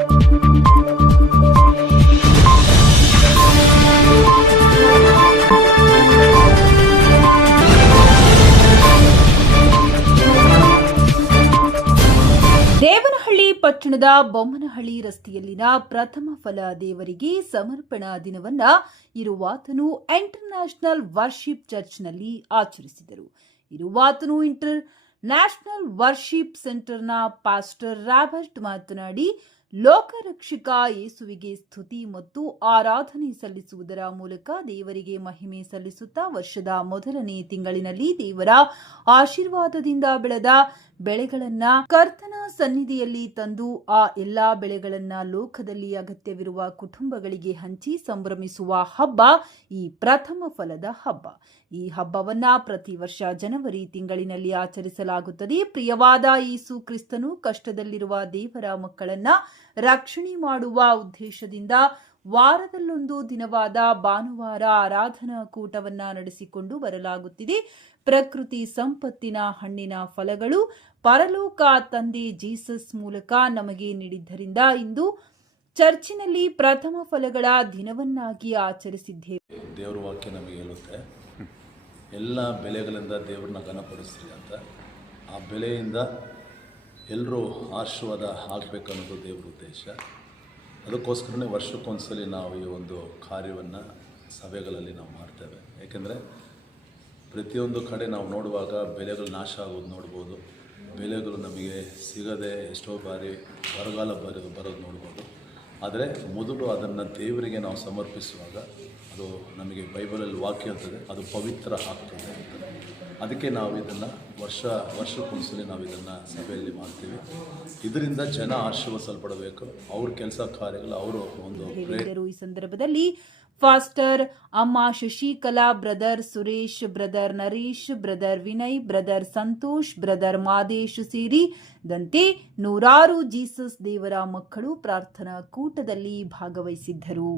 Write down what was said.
ದೇವನಹಳ್ಳಿ ಪಟ್ಟಣದ ಬೊಮ್ಮನಹಳ್ಳಿ ರಸ್ತೆಯಲ್ಲಿನ ಪ್ರಥಮ ಫಲ ದೇವರಿಗೆ ಸಮರ್ಪಣಾ ದಿನವನ್ನ ಇರುವಾತನು ಇಂಟರ್ನ್ಯಾಷನಲ್ ವರ್ಷಿಪ್ ಚರ್ಚ್ನಲ್ಲಿ ಆಚರಿಸಿದರು. ಇರುವಾತನು ಇಂಟರ್ ನ್ಯಾಷನಲ್ ವರ್ಷಿಪ್ ಸೆಂಟರ್ನ ಪಾಸ್ಟರ್ ರಾಬರ್ಟ್ ಮಾತನಾಡಿ, ಲೋಕರಕ್ಷಕ ಯೇಸುವಿಗೆ ಸ್ತುತಿ ಮತ್ತು ಆರಾಧನೆ ಸಲ್ಲಿಸುವುದರ ಮೂಲಕ ದೇವರಿಗೆ ಮಹಿಮೆ ಸಲ್ಲಿಸುತ್ತಾ ವರ್ಷದ ಮೊದಲನೇ ತಿಂಗಳಿನಲ್ಲಿ ದೇವರ ಆಶೀರ್ವಾದದಿಂದ ಬೆಳೆದ ಬೆಳೆಗಳನ್ನ ಕರ್ತನ ಸನ್ನಿಧಿಯಲ್ಲಿ ತಂದು ಆ ಎಲ್ಲಾ ಬೆಳೆಗಳನ್ನ ಲೋಕದಲ್ಲಿ ಅಗತ್ಯವಿರುವ ಕುಟುಂಬಗಳಿಗೆ ಹಂಚಿ ಸಂಭ್ರಮಿಸುವ ಹಬ್ಬ ಈ ಪ್ರಥಮ ಫಲದ ಹಬ್ಬ. ಈ ಹಬ್ಬವನ್ನ ಪ್ರತಿ ವರ್ಷ ಜನವರಿ ತಿಂಗಳಿನಲ್ಲಿ ಆಚರಿಸಲಾಗುತ್ತದೆ. ಪ್ರಿಯವಾದ ಯೇಸು ಕ್ರಿಸ್ತನು ಕಷ್ಟದಲ್ಲಿರುವ ದೇವರ ಮಕ್ಕಳನ್ನ ರಕ್ಷಣೆ ಮಾಡುವ ಉದ್ದೇಶದಿಂದ ವಾರದಲ್ಲೊಂದು ದಿನವಾದ ಭಾನುವಾರ ಆರಾಧನಾ ಕೂಟವನ್ನ ನಡೆಸಿಕೊಂಡು ಬರಲಾಗುತ್ತಿದೆ. ಪ್ರಕೃತಿ ಸಂಪತ್ತಿನ ಹಣ್ಣಿನ ಫಲಗಳು ಪರಲೋಕ ತಂದೆ ಜೀಸಸ್ ಮೂಲಕ ನಮಗೆ ನೀಡಿದ್ದರಿಂದ ಇಂದು ಚರ್ಚಿನಲ್ಲಿ ಪ್ರಥಮ ಫಲಗಳ ದಿನವನ್ನಾಗಿ ಆಚರಿಸಿದ್ದೇವೆ. ದೇವರ ವಾಕ್ಯ ನಮಗೆ ಹೇಳುತ್ತೆ, ಎಲ್ಲ ಬೆಳೆಗಳಿಂದ ದೇವರನ್ನ ಘನಪಡಿಸ್ತೀವಿ ಅಂತ. ಆ ಬೆಲೆಯಿಂದ ಎಲ್ಲರೂ ಆಶೀರ್ವಾದ ಆಗಬೇಕನ್ನೋದು ದೇವರ ಉದ್ದೇಶ. ಅದಕ್ಕೋಸ್ಕರನೇ ವರ್ಷಕ್ಕೊಂದ್ಸಲಿ ನಾವು ಈ ಒಂದು ಕಾರ್ಯವನ್ನು ಸಭೆಗಳಲ್ಲಿ ನಾವು ಮಾಡ್ತೇವೆ. ಏಕೆಂದರೆ ಪ್ರತಿಯೊಂದು ಕಡೆ ನಾವು ನೋಡುವಾಗ ಬೆಲೆಗಳು ನಾಶ ಆಗೋದು ನೋಡ್ಬೋದು, ಬೆಲೆಗಳು ನಮಗೆ ಸಿಗದೆ ಎಷ್ಟೋ ಬಾರಿ ಬರಗಾಲ ಬರೋದು ನೋಡ್ಬೋದು. ಆದರೆ ಮೊದಲು ಅದನ್ನು ದೇವರಿಗೆ ನಾವು ಸಮರ್ಪಿಸುವಾಗ ಅದು ನಮಗೆ ಬೈಬಲಲ್ಲಿ ವಾಕ್ಯ ಇರ್ತದೆ, ಅದು ಪವಿತ್ರ ಆಗ್ತದೆ. ಅದಕ್ಕೆ ನಾವು ಇದನ್ನು ವರ್ಷಕ್ಕೊಂದ್ಸಲಿ ನಾವು ಇದನ್ನು ಸಭೆಯಲ್ಲಿ ಮಾಡ್ತೀವಿ. ಇದರಿಂದ ಜನ ಆಶೀರ್ವದಿಸಲ್ಪಡಬೇಕು, ಅವ್ರ ಕೆಲಸ ಕಾರ್ಯಗಳು ಅವರು ಒಂದು. ಈ ಸಂದರ್ಭದಲ್ಲಿ ಫಾಸ್ಟರ್ ಅಮ್ಮ Shashikala, brother Suresh, brother Naresh, brother Vinay, brother Santosh, brother Madesh ಸೇರಿದಂತೆ ನೂರಾರು ಜೀಸಸ್ ದೇವರ ಮಕ್ಕಳು ಪ್ರಾರ್ಥನಾ ಕೂಟದಲ್ಲಿ ಭಾಗವಹಿಸಿದ್ದರು.